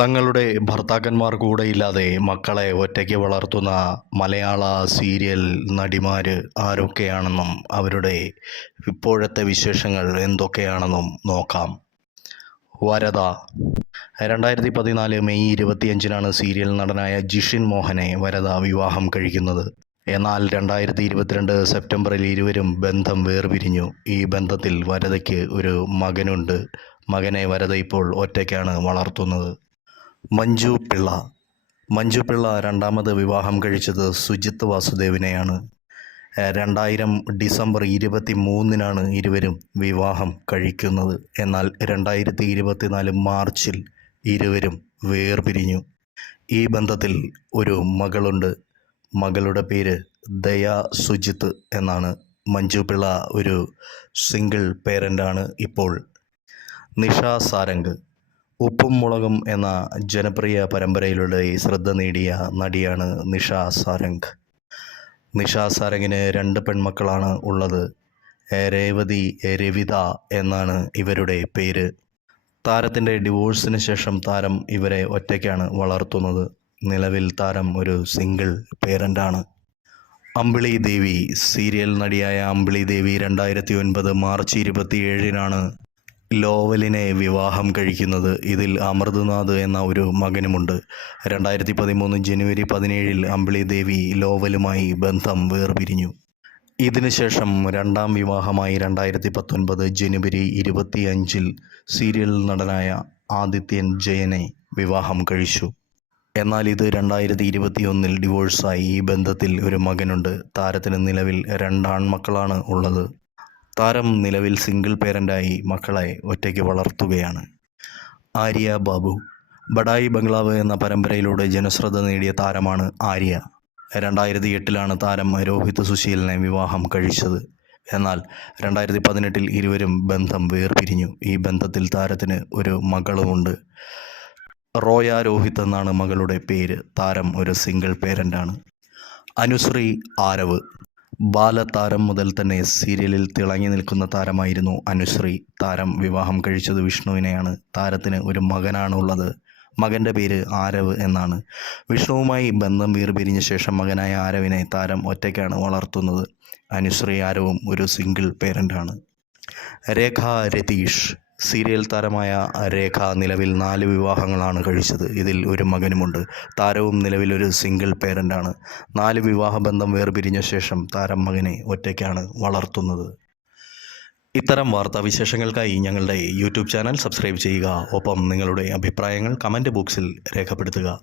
തങ്ങളുടെ ഭർത്താക്കന്മാർ കൂടെയില്ലാതെ മക്കളെ ഒറ്റയ്ക്ക് വളർത്തുന്ന മലയാള സീരിയൽ നടിമാർ ആരൊക്കെയാണെന്നും അവരുടെ ഇപ്പോഴത്തെ വിശേഷങ്ങൾ എന്തൊക്കെയാണെന്നും നോക്കാം. വരദ. രണ്ടായിരത്തി പതിനാല് മെയ് ഇരുപത്തിയഞ്ചിനാണ് സീരിയൽ നടനായ ജിഷിൻ മോഹനെ വരദ വിവാഹം കഴിക്കുന്നത്. എന്നാൽ രണ്ടായിരത്തി ഇരുപത്തിരണ്ട് സെപ്റ്റംബറിൽ ഇരുവരും ബന്ധം വേർപിരിഞ്ഞു. ഈ ബന്ധത്തിൽ വരദയ്ക്ക് ഒരു മകനുണ്ട്. മകനെ വരദ ഇപ്പോൾ ഒറ്റയ്ക്കാണ് വളർത്തുന്നത്. മഞ്ജു പിള്ള. മഞ്ജു പിള്ള രണ്ടാമത് വിവാഹം കഴിച്ചത് സുജിത്ത് വാസുദേവിനെയാണ്. രണ്ടായിരം ഡിസംബർ ഇരുപത്തി മൂന്നിനാണ് ഇരുവരും വിവാഹം കഴിക്കുന്നത്. എന്നാൽ രണ്ടായിരത്തി ഇരുപത്തിനാല് മാർച്ചിൽ ഇരുവരും വേർപിരിഞ്ഞു. ഈ ബന്ധത്തിൽ ഒരു മകളുണ്ട്. മകളുടെ പേര് ദയ സുജിത്ത് എന്നാണ്. മഞ്ജു പിള്ള ഒരു സിംഗിൾ പേരന്റാണ് ഇപ്പോൾ നിഷ സാരംഗ്. ഉപ്പും മുളകും എന്ന ജനപ്രിയ പരമ്പരയിലൂടെ ശ്രദ്ധ നേടിയ നടിയാണ് നിഷ സാരംഗ്. നിഷ സാരംഗിന് രണ്ട് പെൺമക്കളാണ് ഉള്ളത്. രേവതി രവിത എന്നാണ് ഇവരുടെ പേര്. താരത്തിന്റെ ഡിവോഴ്സിന് ശേഷം താരം ഇവരെ ഒറ്റയ്ക്കാണ് വളർത്തുന്നത്. നിലവിൽ താരം ഒരു സിംഗിൾ പേരന്റാണ്. അമ്പിളി ദേവി സീരിയൽ നടിയായ അമ്പിളി ദേവി രണ്ടായിരത്തി ഒൻപത് മാർച്ച് ഇരുപത്തിയേഴിനാണ് ലോവലിനെ വിവാഹം കഴിക്കുന്നത് ഇതിൽ അമൃതനാഥ് എന്ന ഒരു മകനുമുണ്ട്. രണ്ടായിരത്തി പതിമൂന്ന് ജനുവരി പതിനേഴിൽ അമ്പിളി ദേവി ലോവലുമായി ബന്ധം വേർപിരിഞ്ഞു. ഇതിനുശേഷം രണ്ടാം വിവാഹമായി രണ്ടായിരത്തി പത്തൊൻപത് ജനുവരി ഇരുപത്തി അഞ്ചിൽ സീരിയൽ നടനായ ആദിത്യൻ ജയനെ വിവാഹം കഴിച്ചു. എന്നാൽ ഇത് രണ്ടായിരത്തി ഇരുപത്തിയൊന്നിൽ ഡിവോഴ്സായി. ഈ ബന്ധത്തിൽ ഒരു മകനുണ്ട്. താരത്തിന് നിലവിൽ രണ്ടാൺമക്കളാണ് ഉള്ളത്. താരം നിലവിൽ സിംഗിൾ പേരന്റായി മക്കളെ ഒറ്റയ്ക്ക് വളർത്തുകയാണ്. ആര്യ ബാബു. ബഡായി ബംഗ്ലാവ് എന്ന പരമ്പരയിലൂടെ ജനശ്രദ്ധ നേടിയ താരമാണ് ആര്യ. രണ്ടായിരത്തി എട്ടിലാണ് താരം രോഹിത് സുശീലിനെ വിവാഹം കഴിച്ചത്. എന്നാൽ രണ്ടായിരത്തി പതിനെട്ടിൽ ഇരുവരും ബന്ധം വേർപിരിഞ്ഞു. ഈ ബന്ധത്തിൽ താരത്തിന് ഒരു മകളുമുണ്ട്. റോയ രോഹിത് എന്നാണ് മകളുടെ പേര്. താരം ഒരു സിംഗിൾ പേരന്റാണ് അനുശ്രീ ആരവ്. ബാലതാരം മുതൽ തന്നെ സീരിയലിൽ തിളങ്ങി നിൽക്കുന്ന താരമായിരുന്നു അനുശ്രീ. താരം വിവാഹം കഴിച്ചത് വിഷ്ണുവിനെയാണ്. താരത്തിന് ഒരു മകനാണുള്ളത്. മകന്റെ പേര് ആരവ് എന്നാണ്. വിഷ്ണുവുമായി ബന്ധം വീർപിരിഞ്ഞ ശേഷം മകനായ ആരവിനെ താരം ഒറ്റയ്ക്കാണ് വളർത്തുന്നത്. അനുശ്രീ ആരവും ഒരു സിംഗിൾ പേരന്റാണ്. രേഖ രതീഷ്. സീരിയൽ താരമായ രേഖ നിലവിൽ നാല് വിവാഹങ്ങളാണ് കഴിച്ചത്. ഇതിൽ ഒരു മകനുമുണ്ട്. താരവും നിലവിൽ ഒരു സിംഗിൾ പേരന്റാണ് നാല് വിവാഹബന്ധം വേർപിരിഞ്ഞ ശേഷം താരം മകനെ ഒറ്റയ്ക്കാണ് വളർത്തുന്നത്. ഇത്തരം വാർത്താ വിശേഷങ്ങൾക്കായി ഞങ്ങളുടെ യൂട്യൂബ് ചാനൽ സബ്സ്ക്രൈബ് ചെയ്യുക. ഒപ്പം നിങ്ങളുടെ അഭിപ്രായങ്ങൾ കമന്റ് ബോക്സിൽ രേഖപ്പെടുത്തുക.